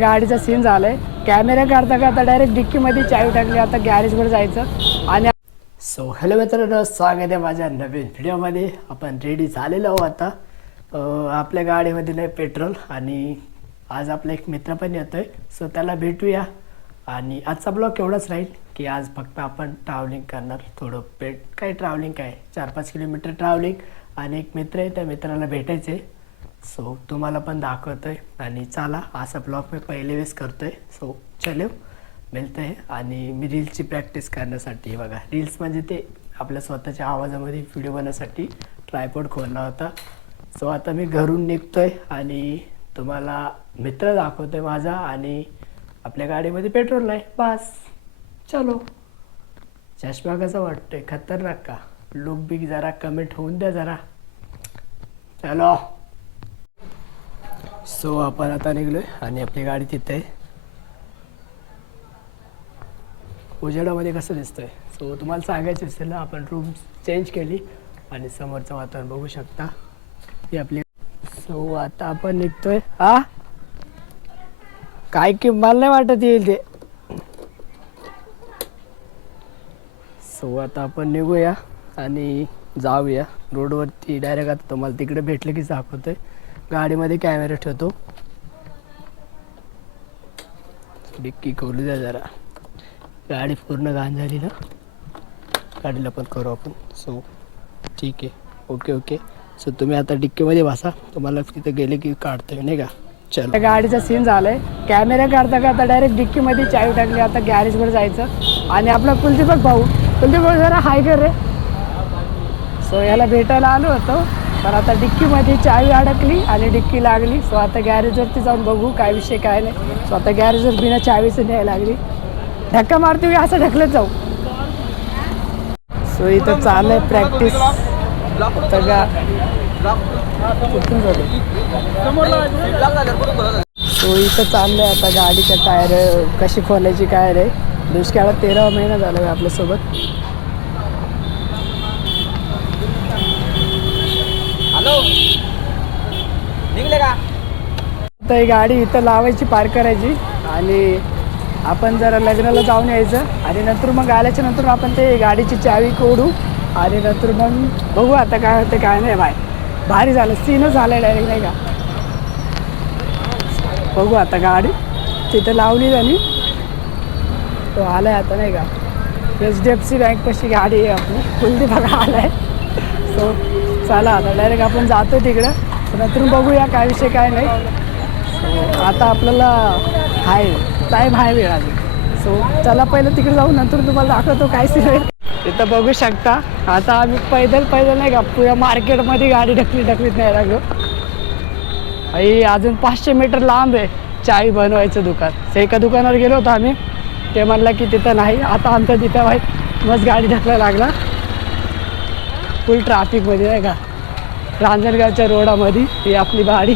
गाडीचा सीन झालाय. कॅमेरा करता करता डायरेक्ट डिक्कीमध्ये चावी टाकली. आता गॅरेजवर जायचं. आणि सो हॅलो मित्रांनो, स्वागत आहे माझ्या नवीन व्हिडिओमध्ये. आपण रेडी झालेलो आहोत. आता आपल्या गाडीमध्ये नाही पेट्रोल आणि आज आपला एक मित्र पण येतोय, सो त्याला भेटूया. आणि आजचा ब्लॉग एवढाच राहील की आज फक्त आपण ट्रॅव्हलिंग करणार. थोडं काय ट्रॅव्हलिंग, काय 4-5 किलोमीटर ट्रॅव्हलिंग. आणि एक मित्र आहे, त्या मित्राला भेटायचं आहे. सो तुम्हाला पण दाखवतोय. आणि चला, असा ब्लॉग मी पहिले वेळेस करतोय. सो चलो मिळतं आहे. आणि मी रील्सची प्रॅक्टिस करण्यासाठी, बघा रील्स म्हणजे ते आपल्या स्वतःच्या आवाजामध्ये व्हिडिओ बनवण्यासाठी ट्रायपॉड खोलला होता. सो आता मी घरून निघतोय आणि तुम्हाला मित्र दाखवतोय माझा. आणि आपल्या गाडीमध्ये पेट्रोल नाही, बस चलो. चष्मा कसा वाटतोय, खतरनाक का? लुक बिग जरा कमेंट होऊन द्या जरा. चलो. सो आपण आता निघलोय आणि आपली गाडी तिथे आहे. उजेडामध्ये कसं दिसतोय. सो तुम्हाला सांगायचं असेल ना, आपण रूम चेंज केली आणि समोरचं वातावरण बघू शकता. ही आपली. सो आता आपण निघतोय. काय की मला नाही वाटत येईल ते. सो आता आपण निघूया आणि जाऊया रोडवरती डायरेक्ट. आता तुम्हाला तिकडे भेटले की दाखवतोय. गाडीमध्ये कॅमेरा ठेवतो. डिक्की खोलू द्या जरा. गाडी पूर्ण घाण झाली ना, गाडीला पण करू आपण. सो ठीक आहे, ओके ओके. सो तुम्ही आता डिक्कीमध्ये बसा, तुम्हाला तिथे गेले की काढतोय नाही का. चल. गाडीचा सीन झालाय. कॅमेरा करता करता डायरेक्ट डिक्कीमध्ये चावी टाकली. आता गॅरेजवर जायचं. आणि आपला कुलदीप भाऊ जरा हाय कर रे. सो याला भेटायला आलो होतो, पण आता डिक्कीमध्ये चावी अडकली आणि डिक्की लागली. सो आता गॅरेजवरती जाऊन बघू काय विषय काय नाही. सो आता गॅरेजवर बिना चावीचं न्यायला लागली. धक्का मारतो की असं ढकलत जाऊ. सो इथं चालू आहे प्रॅक्टिस. सो इथं चाललंय आता गाडीच्या टायर कशी खोलायची काय रे. दुष्काळात 13 महिना झाला आहे आपल्यासोबत. हॅलो, निघले का? तर ही गाडी इथं लावायची, पार्क करायची आणि आपण जरा लग्नाला जाऊन यायचं. आणि नंतर मग आल्याच्या नंतर आपण ते गाडीची चावी कोडू आणि नंतर मग बघू आता काय होते काय नाही. भारी झालं, सीनच झालं डायरेक्ट नाही का. बघू आता गाडी तिथं लावली झाली. तो आलाय आता नाही का. HDFC बँकपाशी गाडी आहे आपली. कुलदीप बघा आलाय. सो चला आता डायरेक्ट आपण जातो तिकडं. नंतर बघूया काय विषय काय नाही. आता आपल्याला टाईम आहे वेळ आली. सो चला पहिलं तिकडे जाऊ, नंतर तुम्हाला दाखवतो काय सीन आहे. तिथं बघू शकता. आता आम्ही पैदल नाही का पुऱ्या मार्केटमध्ये गाडी ढकलीत नाही लागलो. आई अजून 500 मीटर लांब आहे चावी बनवायचं दुकान. एका दुकानावर गेलो होतो आम्ही, ते म्हणलं की तिथं नाही. आता आमचं तिथं मस्त गाडी ढकलायला लागला. फुल ट्रॅफिकमध्ये नाही का, रांजणगावच्या रोडामध्ये ही आपली गाडी.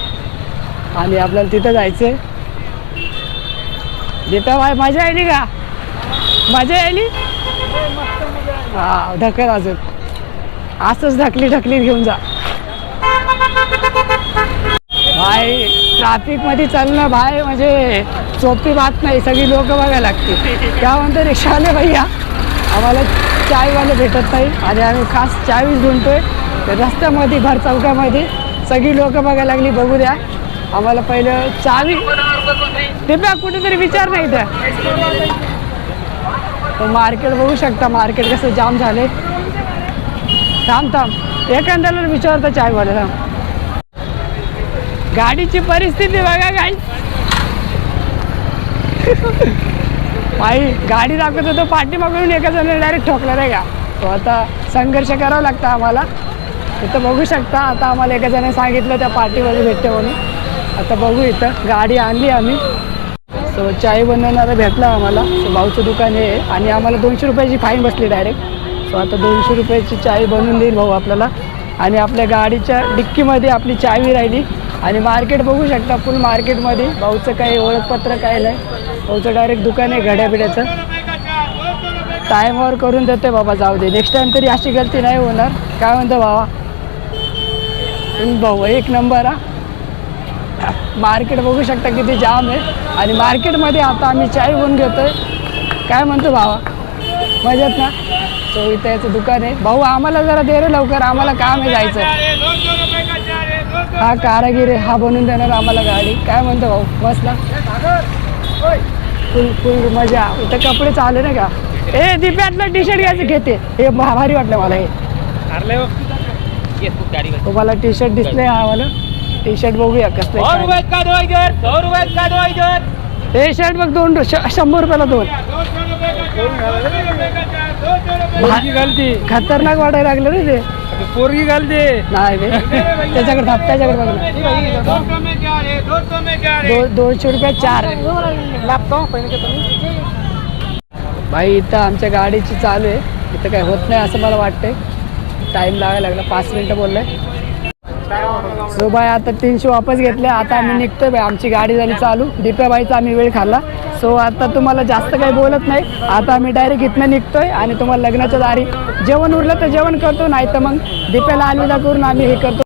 आणि आपल्याला तिथं जायचं आहे. दीपा भाई मजा आली का? मजा आली. हां, ढकल अजून असंच ढकलीत घेऊन जा भाई. ट्रॅफिकमध्ये चालणं भाई म्हणजे सोपी बात नाही. सगळी लोक बघायला लागतील. त्या म्हणतो रिक्षावाले भैया आम्हाला चावीवाले भेटत नाही आणि आम्ही खास चावीच ढूंढतोय. तर रस्त्यामध्ये भर चौकामध्ये सगळी लोक बघायला लागली. बघू द्या आम्हाला पहिलं चावी. ते बघ कुठेतरी विचार नाही त्या. तर मार्केट बघू शकता, मार्केट कसं जाम झाले. थांब एखाद्याला विचारतो चायवाल्याला. गाडीची परिस्थिती बघा काय. भाई गाडी दाखवत होतो, पाठीमागून एका जणाने डायरेक्ट ठोकला नाही का. तो आता संघर्ष करावा लागतं आम्हाला. इथं बघू शकता. आता आम्हाला एका जणाने सांगितलं त्या पार्टीमध्ये भेटते म्हणून. आता बघू, इथं गाडी आणली आम्ही. सो चाय बनवणारा भेटला आम्हाला. सो भाऊचं दुकान आहे आणि आम्हाला 200 रुपयाची फाईन बसली डायरेक्ट. सो आता 200 रुपयाची चाय बनवून देईल भाऊ आपल्याला. आणि आपल्या गाडीच्या डिक्कीमध्ये आपली चावी राहिली. आणि मार्केट बघू शकता, फुल मार्केटमध्ये. भाऊचं काही ओळखपत्र काय नाही. भाऊचं डायरेक्ट दुकान आहे घड्याबिड्याचं. टाईमवर करून देते बाबा, जाऊ दे. नेक्स्ट टाईम तरी अशी गलती नाही होणार. काय म्हणतो बाबा? भाऊ एक नंबर. मार्केट बघू शकता किती जाम आहे आणि मार्केटमध्ये आता आम्ही चाय घेऊन घेतोय. काय म्हणतो भावा, मजेत ना? सो इथं याचं दुकान आहे. भाऊ आम्हाला जरा दे रे लवकर, आम्हाला काम आहे जायचं. हा कारागीर आहे, हा बनवून देणार आम्हाला गाडी. काय म्हणतो भाऊ, मस्त ना? फुल फुल मजा. इथं कपडे चालू नाही का? ए दिप्यातलं टी शर्ट घ्यायचं घेते. हे भारी वाटलं मला हे. तुम्हाला टी शर्ट दिसले हा मला? टी शर्ट बघूया कसलं. हे शर्ट बघ 100 रुपयाला 2. खतरनाक वाटायला लागलं रे ते. पोरगी घालते नाही रे त्याच्याकडे थांब, त्याच्याकडे बघ ना. 200 रुपये 4. भाई इथं आमच्या गाडीची चालू आहे. इथं काही होत नाही असं मला वाटतंय. टाईम लागायला लागला, 5 मिनटं बोललंय. सो बाय आता 300 वापस घेतले. आता आम्ही निघतोय बाय, आमची गाडी झाली चालू. दीप्याबाईचा आम्ही वेळ खाल्ला. सो आता तुम्हाला जास्त काही बोलत नाही. आता आम्ही डायरेक्ट इथनं निघतोय आणि तुम्हाला लग्नाच्या दारी जेवण उरलं तर जेवण करतो, नाही तर मग दीप्याला अलविदा करून आम्ही हे करतो.